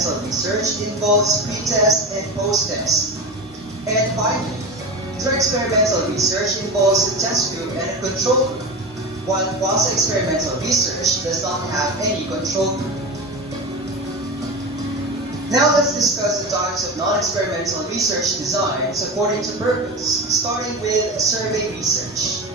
experimental research involves pre-test and post-test. And finally, intra-experimental research involves a test group and a control group, while quasi-experimental research does not have any control group. Now let's discuss the types of non-experimental research designs according to purpose, starting with survey research.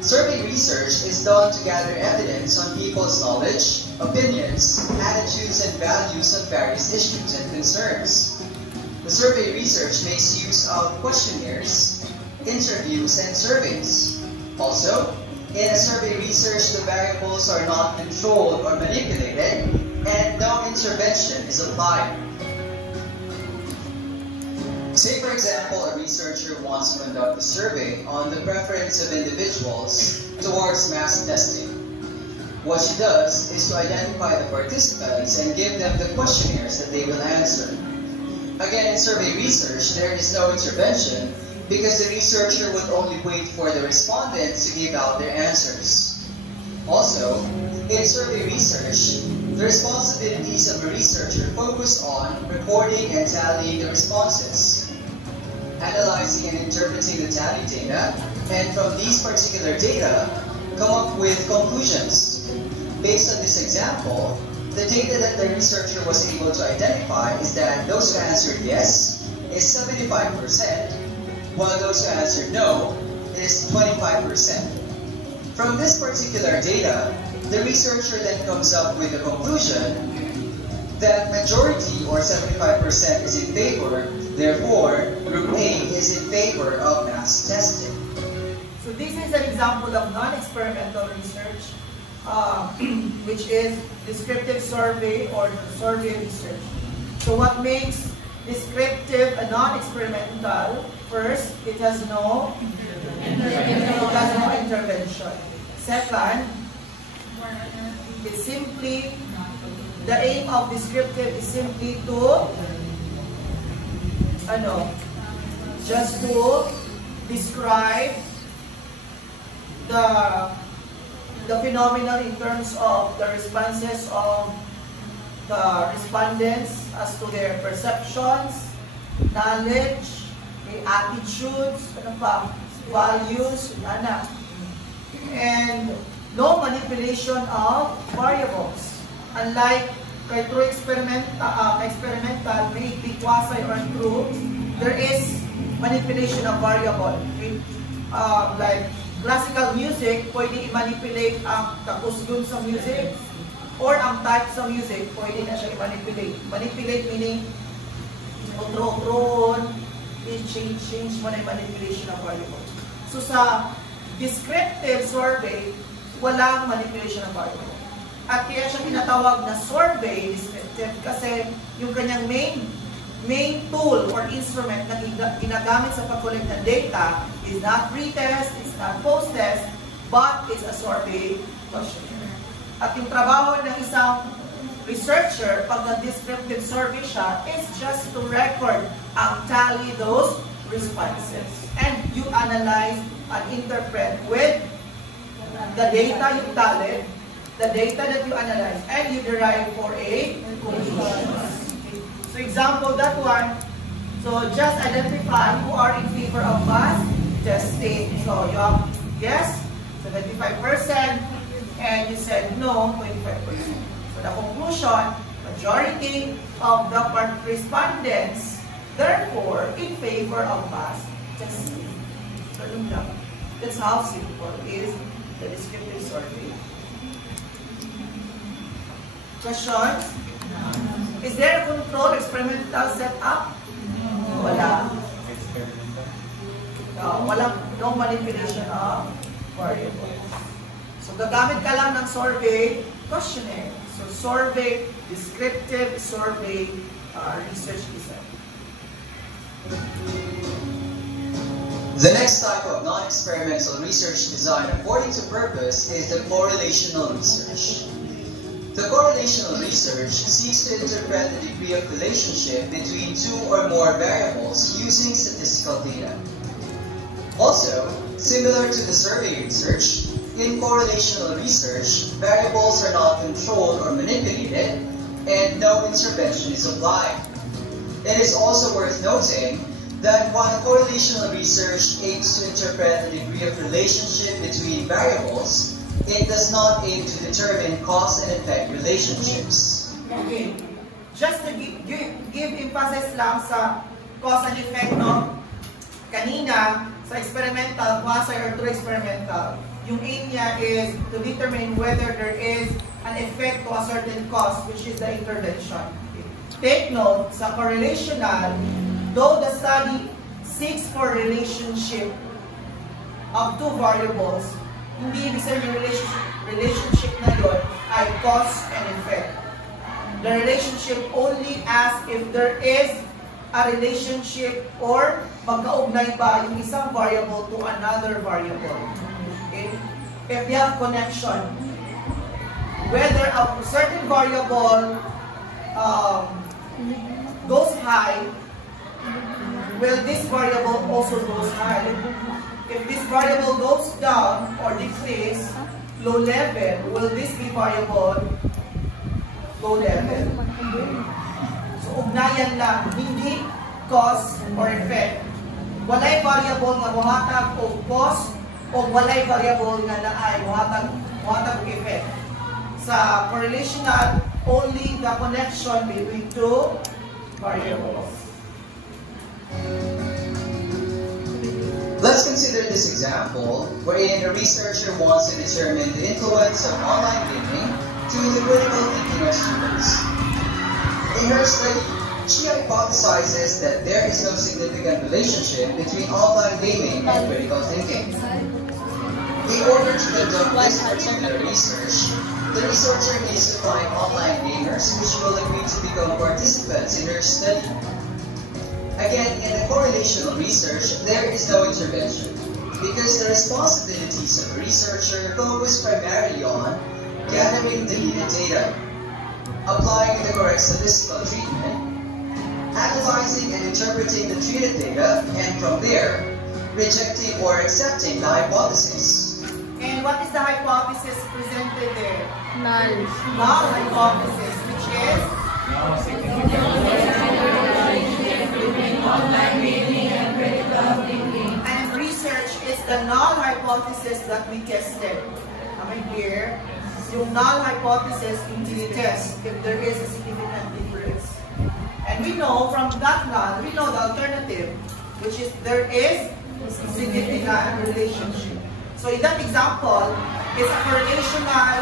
Survey research is done to gather evidence on people's knowledge, opinions, attitudes, and values on various issues and concerns. The survey research makes use of questionnaires, interviews, and surveys. Also, in a survey research, the variables are not controlled or manipulated, and no intervention is applied. Say, for example, a researcher wants to conduct a survey on the preference of individuals towards mass testing. What she does is to identify the participants and give them the questionnaires that they will answer. Again, in survey research, there is no intervention because the researcher would only wait for the respondents to give out their answers. Also, in survey research, the responsibilities of a researcher focus on recording and tallying the responses, analyzing and interpreting the tally data, and from these particular data, come up with conclusions. Based on this example, the data that the researcher was able to identify is that those who answered yes is 75%, while those who answered no is 25%. From this particular data, the researcher then comes up with the conclusion that majority, or 75%, is in favor, therefore, Group A is in favor of mass testing. So this is an example of non-experimental research, which is descriptive survey or survey research. So what makes descriptive a non-experimental? First, it has no intervention. Second, it's simply, the aim of descriptive is simply to, just to describe the phenomenon in terms of the responses of the respondents as to their perceptions, knowledge, attitudes, values, and no manipulation of variables. Unlike true experimental, may it be quasi or true, there is manipulation of variable. Like classical music, pwede i-manipulate ang kakusgun sa music, or ang type sa music, pwede na siya i-manipulate. Manipulate meaning, utro-utron, change mo na yung manipulation of variable. So sa descriptive survey, walang manipulation of variable. At kaya siya tinatawag na survey descriptive kasi yung kanyang main tool or instrument na ginagamit sa pag-collect ng data is not pre-test, it's not post-test, but it's a survey questionnaire. At yung trabaho ng isang researcher pag nag-descriptive survey siya is just to record and tally those responses. And you analyze and interpret with the data you tallied, the data that you analyze, and you derive for a conclusion. So example, that one, so just identify who are in favor of mass testing. So you have yes, 75%, and you said no, 25%. So the conclusion, majority of the respondents, therefore, in favor of mass testing. So that's how simple is the descriptive survey. Questions? Is there a control experimental setup? Wala. No manipulation of variables. So gagamit ka lang ng survey questionnaire. So survey, descriptive survey, research design. The next type of non-experimental research design according to purpose is the correlational research. The correlational research seeks to interpret the degree of relationship between two or more variables using statistical data. Also, similar to the survey research, in correlational research, variables are not controlled or manipulated, and no intervention is applied. It is also worth noting that while correlational research aims to interpret the degree of relationship between variables, it does not aim to determine cause and effect relationships. Okay. Just to give emphasis lang sa cause and effect, no? Kanina, sa experimental, quasi or true experimental, yung aim niya is to determine whether there is an effect to a certain cause, which is the intervention. Okay. Take note, sa correlational, though the study seeks for relationship of two variables, hindi ibig sabihin yung relationship na yun ay cause and effect. The relationship only as if there is a relationship or magkaugnay ba yung isang variable to another variable. Okay? If they have connection, whether a certain variable goes high, will this variable also goes high? If this variable goes down or decrease, low level, will this be variable low level? So, ugnayan lang, hindi cause or effect. Walay variable nga muhatag o cause o walay variable nga naay muhatag og effect. Sa correlational, only the connection between two variables. Let's consider this example wherein a researcher wants to determine the influence of online gaming to the critical thinking of students. In her study, she hypothesizes that there is no significant relationship between online gaming and critical thinking. In order to conduct this particular research, the researcher needs to find online gamers which will agree to become participants in her study. Again, in the correlational research, there is no intervention because the responsibilities of a researcher focus primarily on gathering the needed data, applying the correct statistical treatment, analyzing and interpreting the treated data, and from there, rejecting or accepting the hypothesis. And what is the hypothesis presented there? Null. Null hypothesis, which is? Online gaming and critical thinking. And research is the null hypothesis that we tested. Am I clear? Yung null hypothesis into the test if there is a significant difference. And we know from that null, we know the alternative, which is there is significant relationship. So in that example, it's a correlational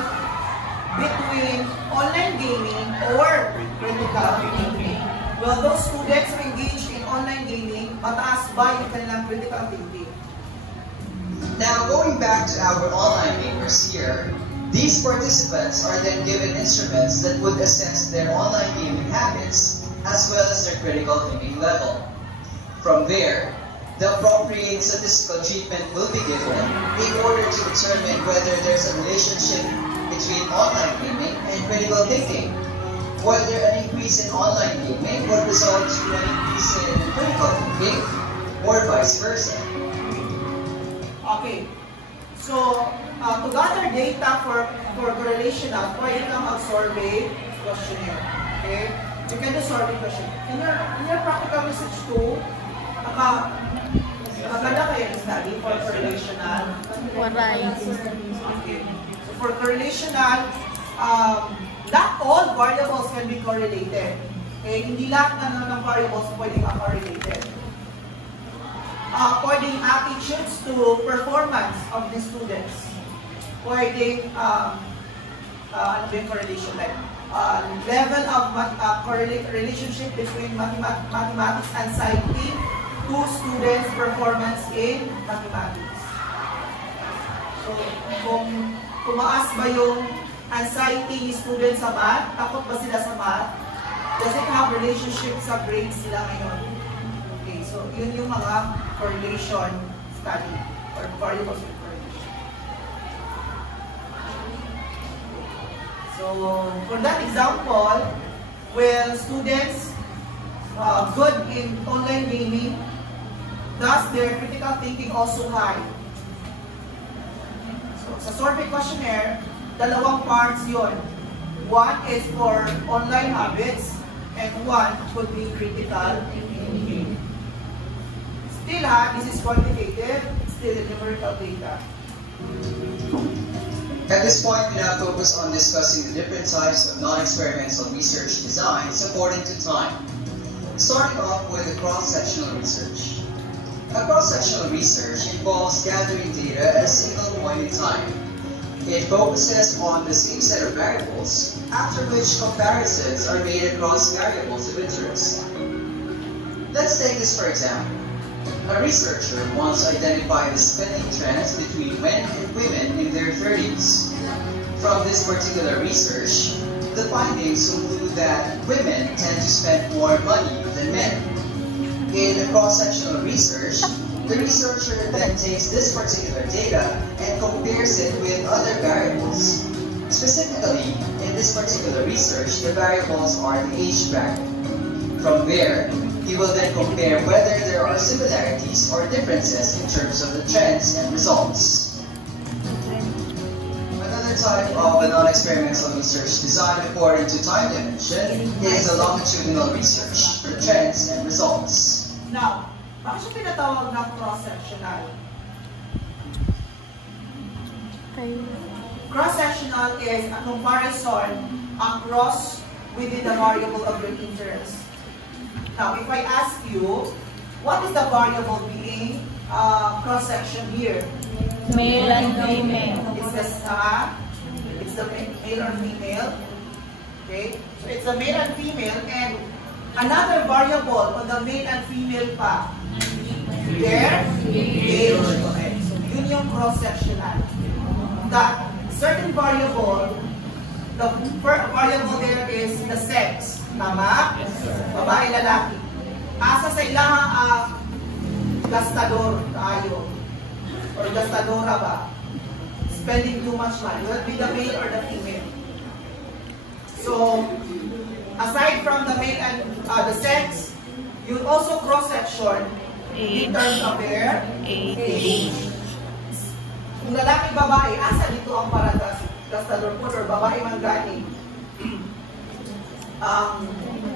between online gaming or critical thinking. Well, those students who engage in online gaming, mataas ba yung kanilang critical thinking? Now, going back to our online gamers here, these participants are then given instruments that would assess their online gaming habits as well as their critical thinking level. From there, the appropriate statistical treatment will be given in order to determine whether there's a relationship between online gaming and critical thinking. Whether an increase in online gaming would result to an increase in critical thinking, or vice versa. Okay. So, to gather data for correlational, pwede kang mag-survey questionnaire. Okay? You can do survey questionnaire. In your practical research too, maganda kayo study for correlational. Waray. Okay. So, for correlational, not all variables can be correlated. Okay? Hindi lahat ng variables pwedeng correlated. Pwedeng attitudes to performance of the students. Pwedeng, ano ba yung correlation like? Level of relationship between mathematics anxiety to students' performance in mathematics. So, kung tumaas ba yung anxiety ni students sa math, takot ba sila sa math? Does it have relationship sa grades sila ngayon? Okay, so yun yung mga correlation study or variables of correlation. So, for that example, when students good in online gaming, thus their critical thinking also high. So, sa survey questionnaire, dalawang parts yun. One is for online habits, and one could be critical thinking. Still, this is quantitative, still numerical data. At this point, we now focus on discussing the different types of non-experimental research designs according to time. Starting off with the cross-sectional research. A cross-sectional research involves gathering data at a single point in time. It focuses on the same set of variables, after which comparisons are made across variables of interest. Let's take this for example. A researcher wants to identify the spending trends between men and women in their 30s. From this particular research, the findings conclude that women tend to spend more money than men. In the cross-sectional research, the researcher then takes this particular data and compares it with other variables. Specifically, in this particular research, the variables are the age bracket. From there, he will then compare whether there are similarities or differences in terms of the trends and results. Another type of a non-experimental research designed according to time dimension is the longitudinal research for trends and results. Now, bakit siya pinatawag na cross-sectional? Cross-sectional is a comparison across within the variable of your interest. Now, if I ask you, what is the variable being cross-section here? Male and female. It's the male or female. Okay? So it's the male and female, and another variable on the male and female pa. Their age. Okay. So yun yung cross-sectional. That certain variable, the first variable there is the sex. Tama? Babae, lalaki. Asa sa ilang gastador tayo. Or gastadora ba? Spending too much money. Will it be the male or the female? So, aside from the male and the sex, you also cross-section in terms of their age. Kung lalaki, babae, asa dito ang para gastador po or babae man gani?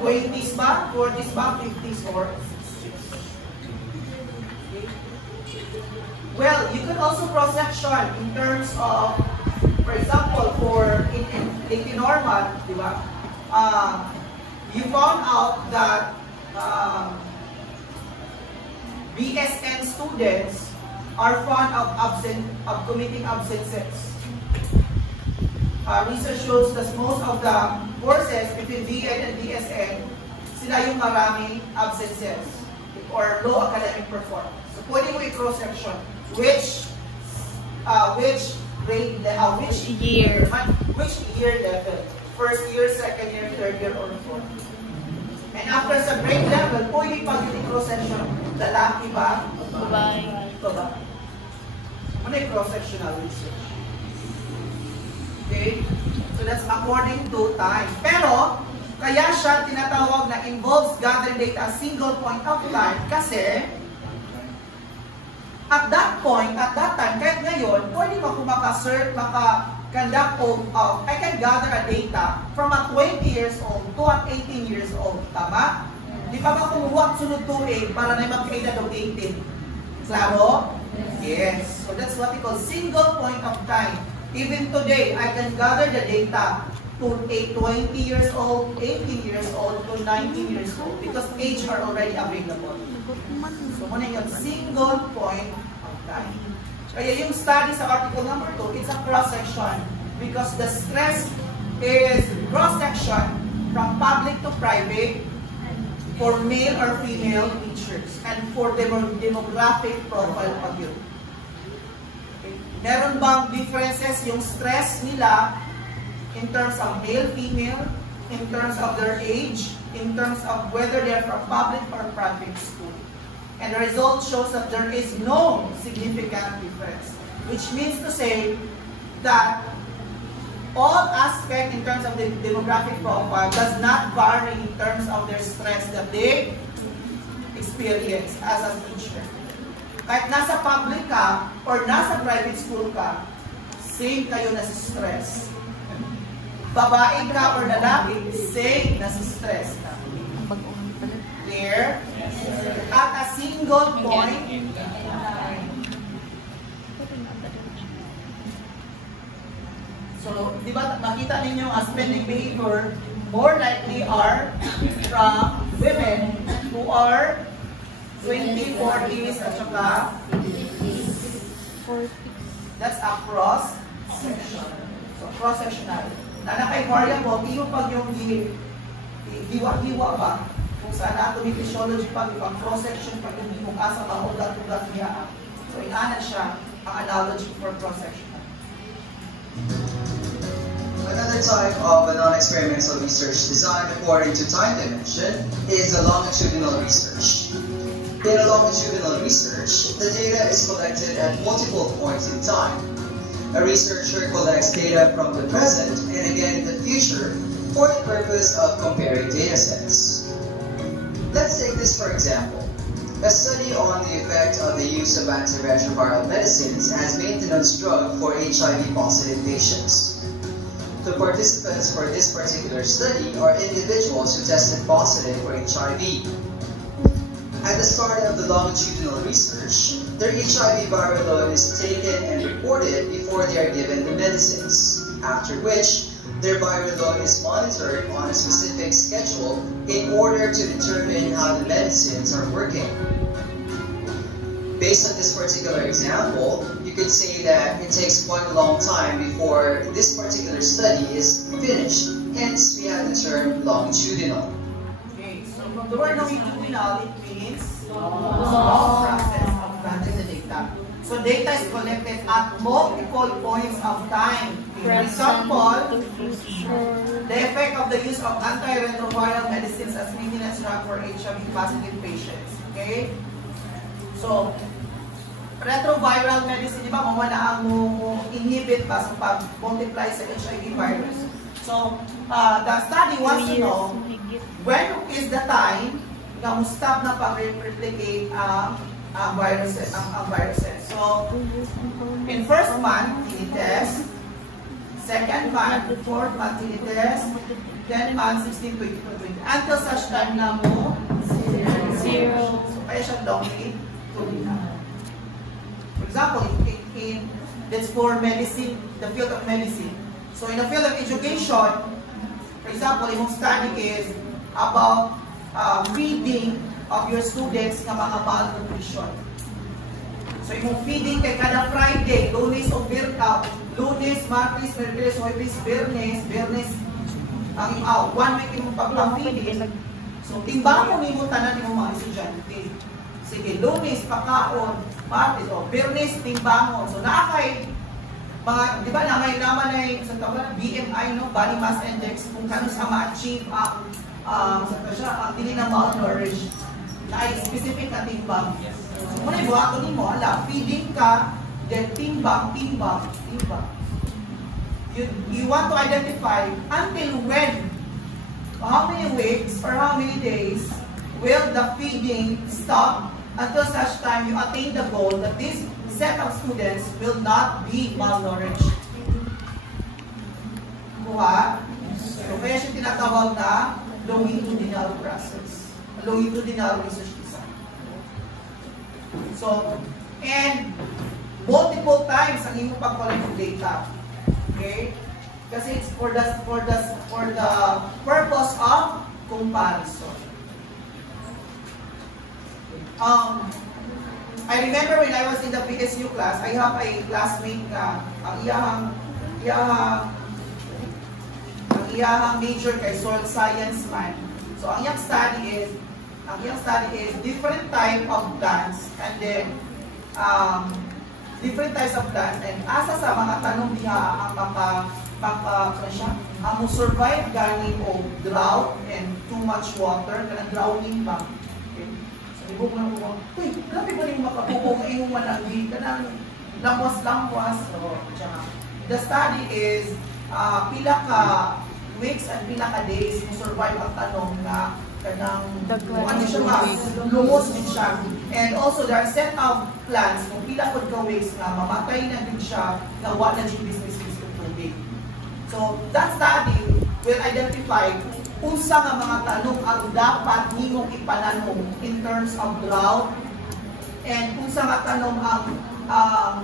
20s ba? 40s ba? 50s or 60s? Okay. Well, you could also cross-section in terms of, for example, for in normal, di ba? You found out that BSN students are fond of committing absences. Research shows that most of the courses between BN and BSN, sila yung maraming absences or low academic performance. So, pwede mo i-cross-section which grade, which year level. First year, second year, third year, or fourth. And after sa grade level, pwede pag i-cross-section, lalaki ba? Babae. Ito ba? Ano yung cross-sectional research? Okay? So that's according to time. Pero, kaya siya tinatawag na involves gathering data a single point of time kasi at that point, at that time, kahit ngayon, pwede maka-conduct of, I can gather a data from a 20 years old to an 18 years old. Tama? Di ba ba kumuha sunod to para na magkaedad of 18? Klaro? Yes. So that's what we call single point of time. Even today, I can gather the data to a 20 years old, 18 years old, to 19 years old because age are already available. So, muna yung single point of time. Kaya yung study sa article number 2, it's a cross-section because the stress is cross-section from public to private for male or female teachers and for demographic profile of youth. Meron bang differences yung stress nila in terms of male, female, in terms of their age, in terms of whether they're from public or private school? And the result shows that there is no significant difference, which means to say that all aspects in terms of the demographic profile does not vary in terms of their stress that they experience as a teacher. Kahit nasa public ka or nasa private school ka, same kayo na sa stress. babae ka or lalaki, say na si stress na. Clear? At a single point, so, di ba nakita ninyo ang spending behavior more likely are from women who are 20, 40s at saka that's a cross section. So, cross-sectional. Kay variable, iyo pag yung hiwa-hiwa ba? Kung sa anatomy, physiology pag yung cross-section, pag yung himong asa, maugat-ugat niya. So, inaana siya ang analogy for cross-sectional. Another type of a non-experimental research designed according to time dimension is the longitudinal research. In a longitudinal research, the data is collected at multiple points in time. A researcher collects data from the present and again in the future for the purpose of comparing data sets. Let's take this for example. A study on the effect of the use of antiretroviral medicines as maintenance drug for HIV-positive patients. The participants for this particular study are individuals who tested positive for HIV. At the start of the longitudinal research, their HIV viral load is taken and reported before they are given the medicines, after which their viral load is monitored on a specific schedule in order to determine how the medicines are working. Based on this particular example, you could say that it takes quite a long time before this particular study is finished. Hence, we have the term longitudinal. Okay, so from the word longitudinal, it means long process of gathering the data. So data is collected at multiple points of time. For example, the effect of the use of antiretroviral medicines as maintenance drug for HIV-positive patients. Okay? So, retroviral medicine, di ba, mawala ang inhibit ba sa pag-multiply sa HIV virus. So, the study wants to know when is the time na stop na pag-replicate ang viruses. So, in first month, tinitest. Second month, fourth month, tinitest. 10 months, 16, 20, 20. Until such time na mo, zero. So, kaya siyang longitudinal. For example, that's for medicine, the field of medicine. So in the field of education, for example, yung study is about feeding of your students ng mga malnutrition. So yung feeding kay kada Friday, Lunes, Martes, Merkules, Huwebes, Biyernes, ang 1 week yung pagpang-feeding. So timbang mo tanan yung mga estudyante. Sige, Lunes, pakaon, Martes, Biyernes, timbangon. So, nakakay, mga, di ba, naman ay, sa tawag, BMI, no? Body Mass Index, kung kano sa ma-achieve ang dili na malnourished, na ay specific na timbang. So, muna yung buhato ni mo, feeding ka, then timbang. You want to identify until when, how many weeks, or how many days, will the feeding stop until such time you attain the goal that this set of students will not be malnourished. Kuha? So, kaya siya tinatawag na longitudinal process. Longitudinal research design. So, and multiple times ang iyong pag-collect ng data. Okay? Kasi it's for the purpose of comparison. I remember when I was in the PSU class, I have a classmate na ang iyahang major kay soil science man. So ang iyang study is different type of plants and then different types of plants and asa sa mga tanong diha ang survive gani o drought and too much water kanang drowning ba. Ibog na mo, uy, labi ko rin makapupong iyong managi, kanang lamwas-lamwas. The study is pila ka weeks and pila ka days mo survive ang tanong na kanang lumos din siya. And also, there are set of plants kung pila ko ka weeks na mamatay na din siya na wala din business tubig. So, that study will identify unsa nga mga tanong ang dapat nimong ipananong in terms of drought, and unsa nga tanong ang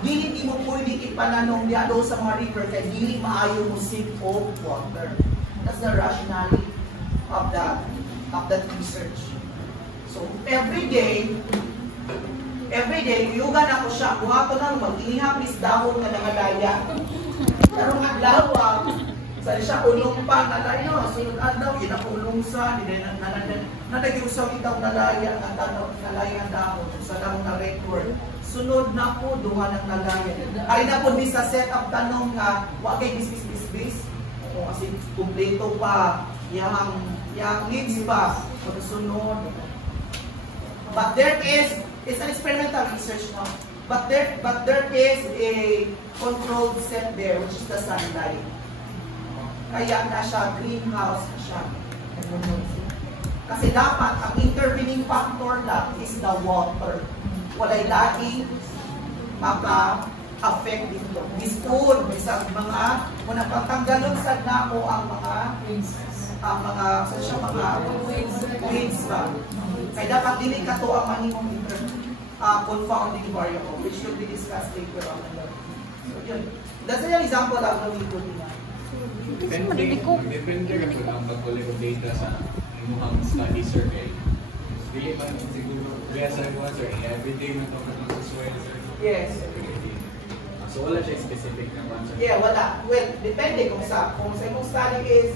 dili nimo pwedeng ipananong diha do sa mga river kay dili maayo mo sip of water. That's the rationality of that research. So every day yugan ako siya kuha ko nang mag-inihap is dahon nga nangalaya. Karong adlaw sa siya ulong pa nalayo sunod adlaw ginakulong sa nadagiusaw itaw nalaya ang tanong nalaya dahon sa dahon na record sunod na po duha ng nalaya ay na po di sa set of tanong nga wa kay bis o kasi kumpleto pa yang needs pa sunod. But there is, it's an experimental research now, but there is a controlled set there, which is the sunlight. Kaya na siya, greenhouse na siya. Kasi dapat, ang intervening factor lang is the water. Walay laing maka-affect dito. This food, sa mga, muna pagtanggalon sa nako ang mga weights ba. Kaya dapat dili ka to ang manimong confounding variable, which should be discussed later on. So yun. That's an example of the week nila. Depende ka po ang pag-collect of data sa imuhang study survey. Dili man siguro, kaya sa mga sir, everyday man ito sa soil sir. Yes. So wala siya specific na one sir? Yeah, wala. Well, depende kung sa imong study is,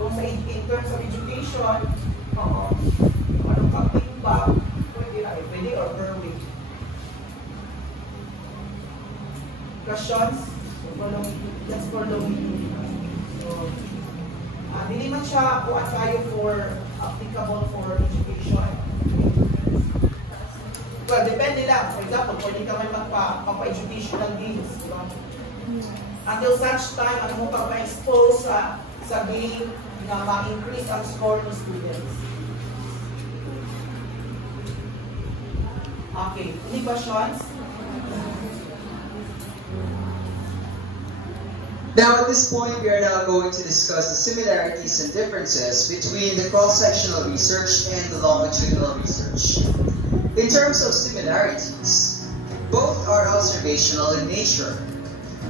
kung sa in terms of education, anong pag-feedback, pwede na everyday or per week. Questions? Just for the week. So, hindi man siya kuha tayo for applicable for education. Well, depende lang. For example, pwede ka may magpa-educational games. Until such time, ano mo pa ma-expose sa game na ma-increase ang score ng students. Okay, any questions? Now, at this point, we are now going to discuss the similarities and differences between the cross-sectional research and the longitudinal research. In terms of similarities, both are observational in nature.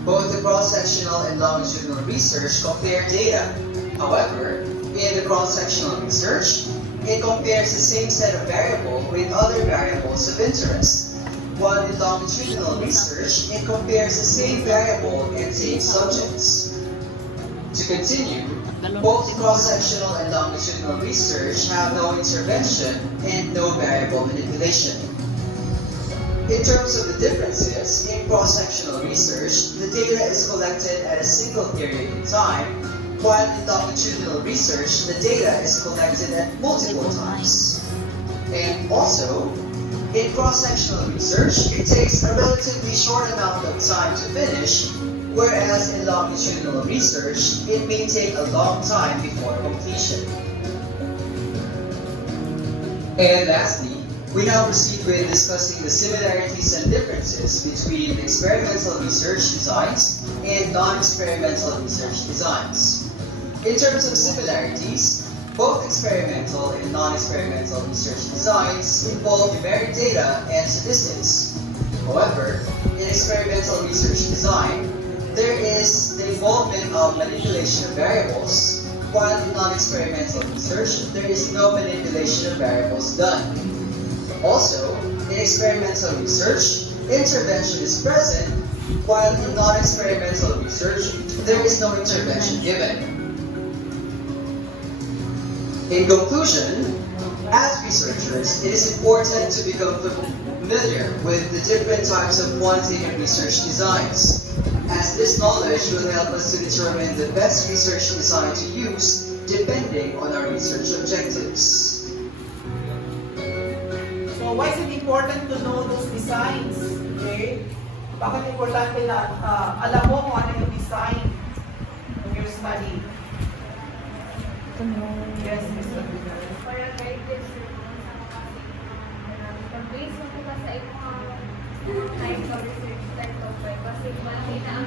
Both the cross-sectional and longitudinal research compare data. However, in the cross-sectional research, it compares the same set of variables with other variables of interest. While in longitudinal research, it compares the same variable and same subjects. To continue, both cross-sectional and longitudinal research have no intervention and no variable manipulation. In terms of the differences, in cross-sectional research, the data is collected at a single period in time, while in longitudinal research, the data is collected at multiple times. And also, in cross-sectional research, it takes a relatively short amount of time to finish, whereas in longitudinal research, it may take a long time before completion. And lastly, we now proceed with discussing the similarities and differences between experimental research designs and non-experimental research designs. In terms of similarities, both experimental and non-experimental research designs involve numeric data and statistics. However, in experimental research design, there is the involvement of manipulation of variables, while in non-experimental research, there is no manipulation of variables done. Also, in experimental research, intervention is present, while in non-experimental research, there is no intervention given. In conclusion, as researchers, it is important to become familiar with the different types of quantitative research designs, as this knowledge will help us to determine the best research design to use depending on our research objectives. So why is it important to know those designs? Okay? Bakit importante na alam mo kung ano yung design of your study? Yes, Mr. Para guidance pag-base mo ka sa imong type of research type of kasi bali na ang